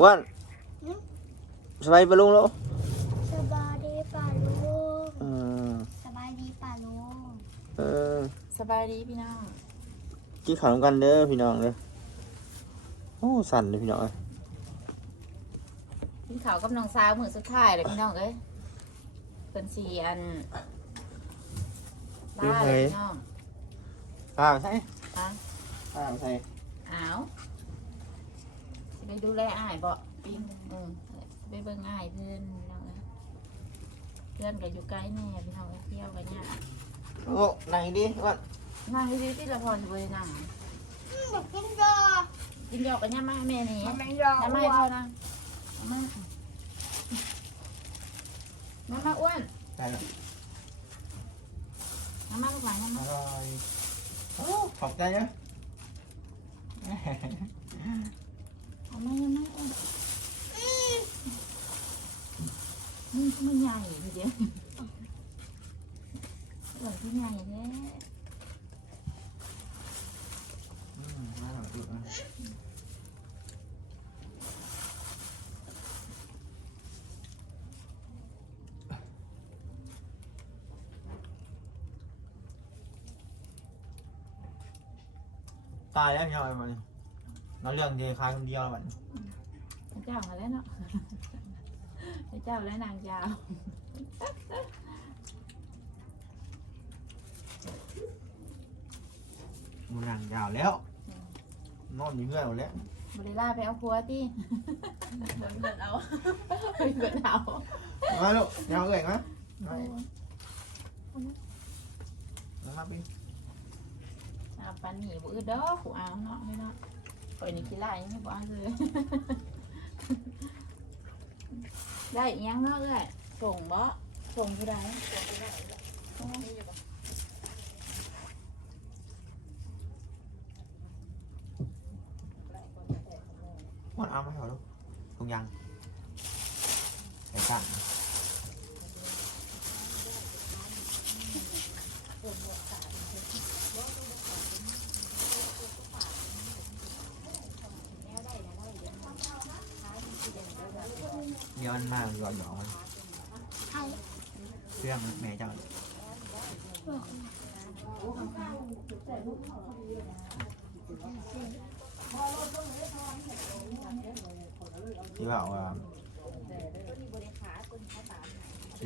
อ้วันสบายปะลุงแล้วสบายดีป่าลุงเออสบายดีป่าลุงเออสบายดีพี่น้องกินข้าวนำกันเด้อพี่น้องเด้อโอ้สั่นเลยพี่น้องเอ้ยพี่เขาวกับน้องสาวมือสุดท้ายเลยพี่น้องเอ้ยเป็นสี่อันบ้าเลยพี่น้องข้าวใส่ฮะข้าวใส่อ้าวสิ ไปดูแลอ้ายบ่ปิ้งอืมไปเบิ่งอ้ายเพื่อนพี่น้องเอ้ยเพื่อนก็อยู่ใกล้แน่พี่น้องเอ้ยเที่ยวกันเนี่ยโอ้นั่งอีกดิอ้วันนั่งดีๆที่ละพรอยู่บนนั่งบอกกินยากินหยอกกันเนี่ยมาให้แม่นี่ทำไมยาน้ำมาให้พ่อนะน้ำมาน้ำมาอ้วนได้แล้วน้ำมาลูกหลานน้ำอมาร่อยโอ้ขอบใจนะ เอามายังไม่อ้วนมึงมันใหญ่ทีเดียวหลังที่ใหญ่แท้อืมมาหน่อยดูนะตายแล้วพี่น้องไอ้มันเราเรื่องเดียวคายคนเดียวแล้วมันพระเจ้ามาแล้วเนาะพระเจ้าและนางยาวมันหนังยาวแล้ว นอนอยู่เพื่อนหมดแล้วบริลาไปเอาผัวที่เดินเดินเอาเดินเอามาลูกยาวเอ่ยมามามาปีเอาปันหนีบุอึดดอกผูเอาเนาะไม่เนาะ ปล่อยนี่ขี้ไล่ไม่บอกเลย ได้อีหยังเนาะเอ้ยส่งบ่ส่งผู้ใดส่งผู้ใดโอ้ยอยู่บ่วันเอามาให้เขาลูกทุกอยางใส่กัน ยวมันมากหยอกหยอกมันใช่เครื่องแม่เจ้าที่บอกว่า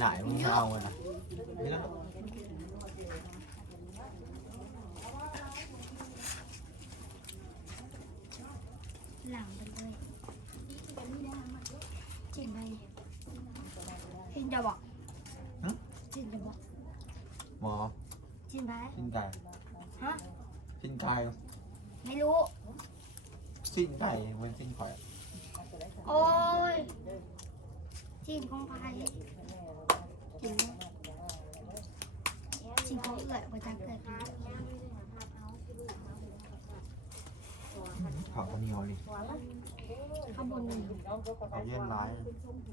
หลายมึงเอาอะนะนี่แล้วหลังไปเลย จินไปจินจะบอกจินจะบอกหมอจินไปชิ้นไก่ฮะชิ้นไก่ไม่รู้ ชิ้นไก่เว้นชิ้นข่อยโอ้ยจินของใครจินจินของเอื่อยประจักเกิด เขาคนนี้เขาดิข้างบนนึ่เขาเย็นร้าย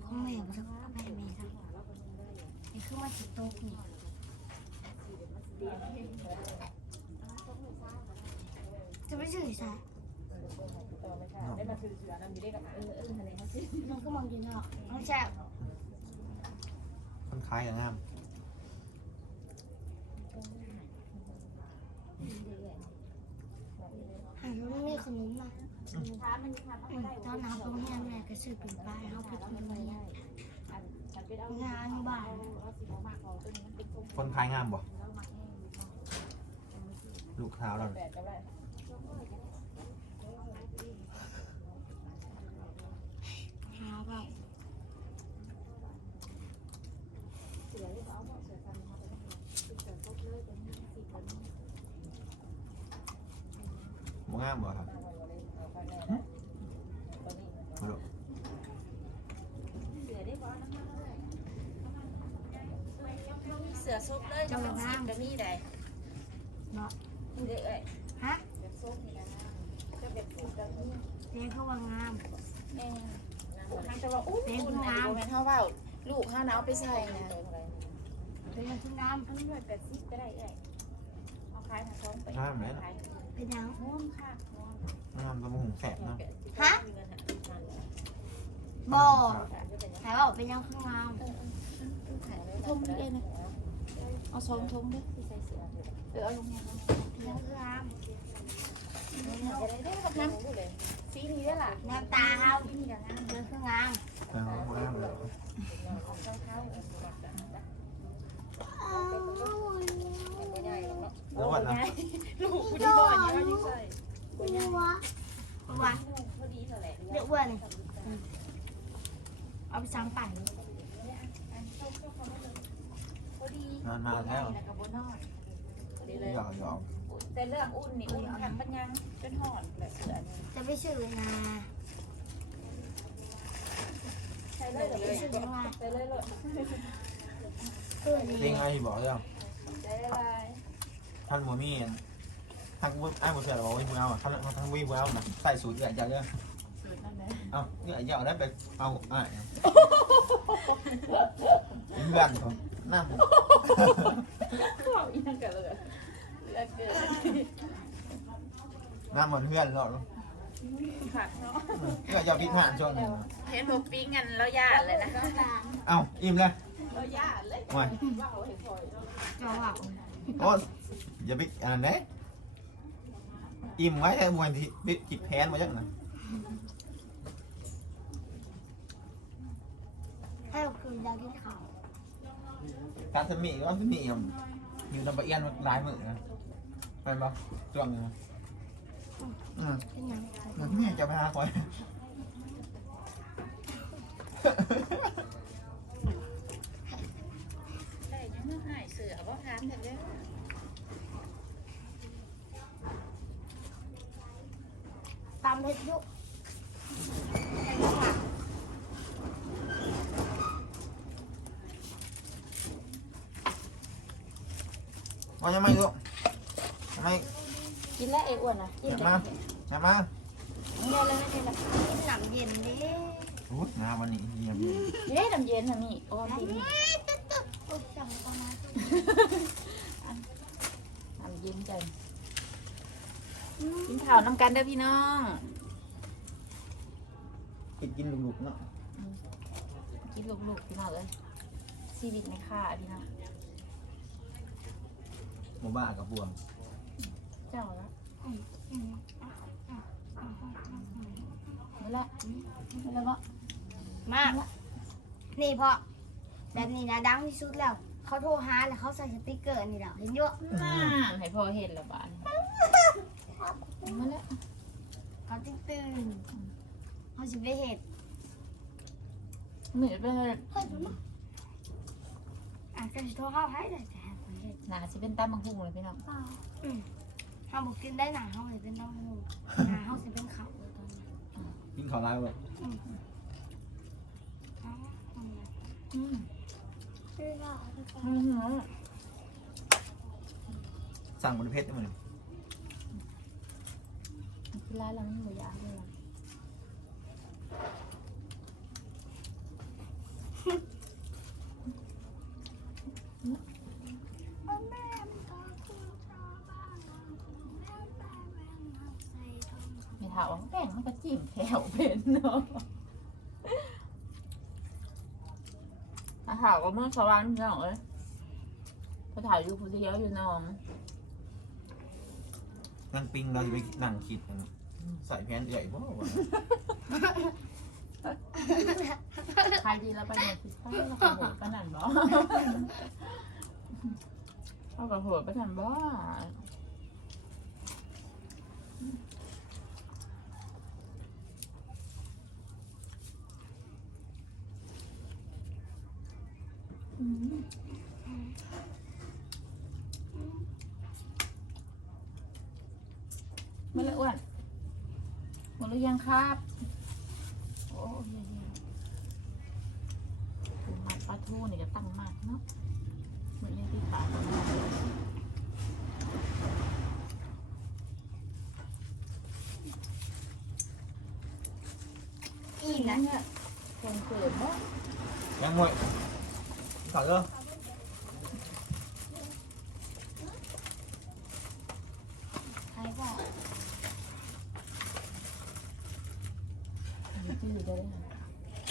ของแม่ประจักแม่แม่จักนี่คือมาติดโต๊ะนี่จะไม่ใช่ใช่น้องก็มองดีเนาะน้องแซ่บคนคล้ายกับงา มหันมาไม่ขนมนะตอนน้ำตรงนี้แม่ก็ซื้อเป็นปลายเขาไปกินเลยงานบ้านคนคล้ายงามบ่ลูกเท้าเราเนี่ยหาแบบ บ่งามบ่ครับมาลูกเสือซุกเลยจะเป็นสิบก็มีได้เนาะนี่เด้อเอ้ยฮะแบบซุกนี่นะก็แบบซุกก็มีเลี้ยงเขาว่างามแม่ทางจะว่าอู้คุณไหนบ่แม่นเฮาเว้าลูกเฮาน่ะเอาไปใส่นะเลี้ยงทุกน้อันนี้ด้วยแบบซิก็ได้เอ้ยเอา ขายหาท้องไปงามเลยขายำเป็นยังห้อมค่ะห้อมงามตัวมุงแสบเนาะฮะบ่ถ่ายว่าเป็นยังข้างล่างทงนี่เองนะเอาสองทงด้วยเออเอาลงเนี่ยยังข้างล่างสีนี้ได้ล่ะน้ำตาเขายังข้างล่างแต่ว่าห้ามเลยแล้ว วันนะลูกคุณพ่อเนี่ยยิ่งใส่วัววัวเดี๋ยววัวนี่เอาไปซ้ำปั่นนอนมาแล้วหยอกหยอกแต่เรื่องอุ่นนี่อุ่นขันปัญญังจนหอนแบบเสือนี่จะไปซื้อนะใช่เลยเลไปยซื้อมาใช่เลยเลยคือจรินี่งไอ้ที่บอกเรื่องใช่เลย ท่านโมมี่ทางวุ้ไอ้บุเสือบอกว่าวิ่งเอาอะท่านท่านวิ่งเอานะใส่สูตรเอื่อยจังเลยสูตรนั่นแหละเอาเอื่อยเอาได้ไปเอาอะเพื่อนผมนั่งเอาอีนั่นกันเลยเลือกเกินนั่งเหมือนเพื่อนหรอกผักเนาะเอื่อยจะพิพานช่วงนึงเห็นบอกปิ้งกันแล้วย่าเลยนะเอาอิ่มเลยแล้วย่าเลยมาว่าเอาเห็นพอยจอว่า โอ้อย่าไปอ่านนะอิ่มไว้ไอ้มวยที่บิดจิบแพนมาจังนะให้เราคืนดาวกินข้าวการสมีก็สมีครับอยู่ลำบากเอียนหลายมือนะไปบ่ช่วงนึงนะอืมเป็นยังแล้วแม่จะไปหาคอย ใช่ยังไม่หายเสือว่าทานเถอะเด้อ ตำเผ็ดยุว่ายังไม่ลูกยังไม่กินแล้วไอ้อ้วนอะกินอย่ามาอย่ามาเดี๋ยวเลยไม่ได้ละกินหนำเย็นดิอู้น้ำวันนี้เยี่ยมเลยเย้น้ำเย็นนะนี่โอ้ดีโอ้ยจังประมาณน้ำเย็นจังกินข้าวน้ำกันเด้อพี่น้อง กินกินลุกๆเนาะกินลูกๆพี่น้องเลยชีวิตในค่าพี่น้องหมู่บ้ากับพวงเจ้าละอืมนี่แหละนี่แล้วก็มากนี่พอแบบนี้นะดังที่สุดแล้ว เขาโทรหาแล้วเขาใส่สติ๊กเกอร์นี่แหละเห็นเยอะน่าให้พ่อเห็นและบ้านมาแล้วเขาตื่นตื่น เขาสิไปเห็ดเหมือนเป็นอะก็สิโทรเข้าให้เลยแต่ไปเห็ดหนาสิเป็นตามังคุงเลยพี่น้องอืมเขาบอกกินได้หนาเขาเลยเป็นน้องหูหนาเขาสิเป็นเขาเลยตอนนี้กินข้าวไรวะอ๋ออืมอืมชื่อว่าอะไรกันอืมสั่งบนเพชรได้ไหมกีฬาเราไม่หัวยาเลยแม่มันก็คือชาวบ้านเราแม่แม่แม่มาใส่ทอง ไม่ถามว่าแป้งมันก็จิ้มแถวเป็นเนาะอาถามว่าเมื่อสวรรค์พี่น้องเอ้ยพอถ่ายอยู่ผู้เดียวอยู่น้อง นั่งปิ้งเราจะไปนั่งคิดกัน ใส่แพนใหญ่บ่วะใครดีแล้วไปเนี่ยสิใช่แล้วก็โหดกันนั่นบ่เขาก็โหดไปนั่นบ่อืมไม่เลยอ้วน หมดหรือยังครับโอ้ยเยอะๆคือมัดปลาทูเนี่ยจะตั้งมากเนาะเหมือนยังที่ขาดอีกนะเนี่ยคงเกิดเนาะยังมวยข อเลิกใครบอกมีชื่อได้เลย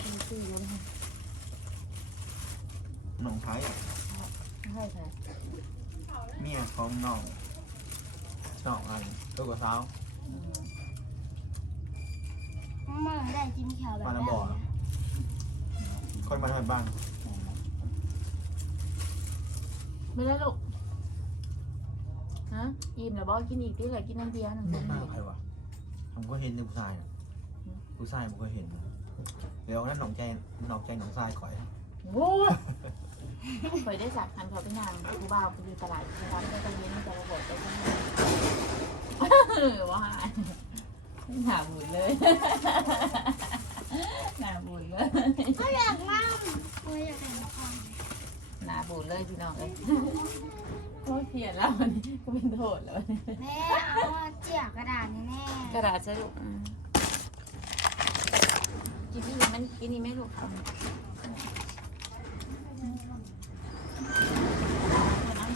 อืมซื้ออยู่นะน้องไผ่ให้ค่ะเมียของน้องน้องอันลูกกับสาวอืมเมื่อได้กินแขวแบบมาแล้วนั้นบอกคนมาทำไมบ้างไม่ได้ลูกฮะอิ่มแล้วบอกกินอีกที่เหลือกินน้ำเดียวหนึ่งมากใครวะผมก็เห็นในผู้ชายน่ะ ผู้ชายผมก็เห็น เดี๋ยวนั้นหนองใจหนองใจหนองทรายข่อย โว้ยเคยได้สักพันเขาไปนางกูบ้ากูอยู่ตลาดกูทำได้ตอนนี้นี่จะมาบอกไปที่นี่ว่าหนาบุญเลยหนาบุญเลยก็อยากนั่งก็อยากเห็นละครหนาบุญเลยพี่น้องเลยโคตรเขียนแล้ววันนี้ก็เป็นโทษแล้ววันนี้แม่เอามาเจียกระดาษนี่แน่กระดาษใช่ลูกอืม กินนี่มันกินนี่ไหมลูกเอา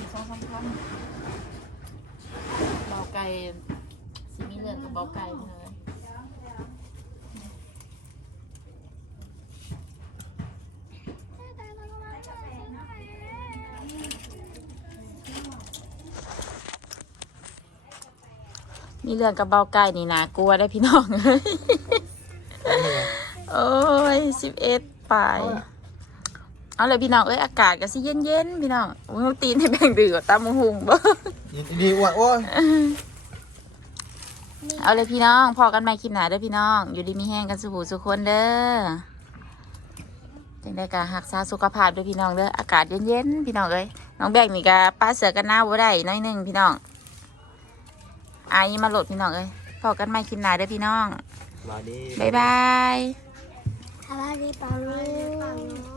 อีกสองสามคำเบาไก่สิมีเลือดกับเบาไก่เลยมีเรื่องกับเบาไก่นี่นะกลัวได้พี่น้องเอ้ยโอ้ย สิบเอ็ดปลายเอาเลยพี่น้องเอ้ยอากาศก็สิเย็นๆพี่น้องโอ้ยตีนให้แบ่งดื้อกับตามหุงบ่ยินดีอ้วนโอ้ยเอาเลยพี่น้องพอกันใหม่คลิปหน้าเด้อพี่น้อง อยู่ดีมีแห้งกันสุขสุขคนเด้อจังได้การรักษาสุขภาพเด้วยพี่น้องเด้ออากาศเย็นๆพี่น้องเอ้ยน้องแบงนี่ก็ป้าเสือกันหน้าวบ่ได้น้อยหนึงพี่น้องอายมาโหลดพี่น้องเอ้ยพอกันใหม่คลิปหน้าเด้อพี่น้องมาดีบ๊ายบาย 爸爸，你保佑。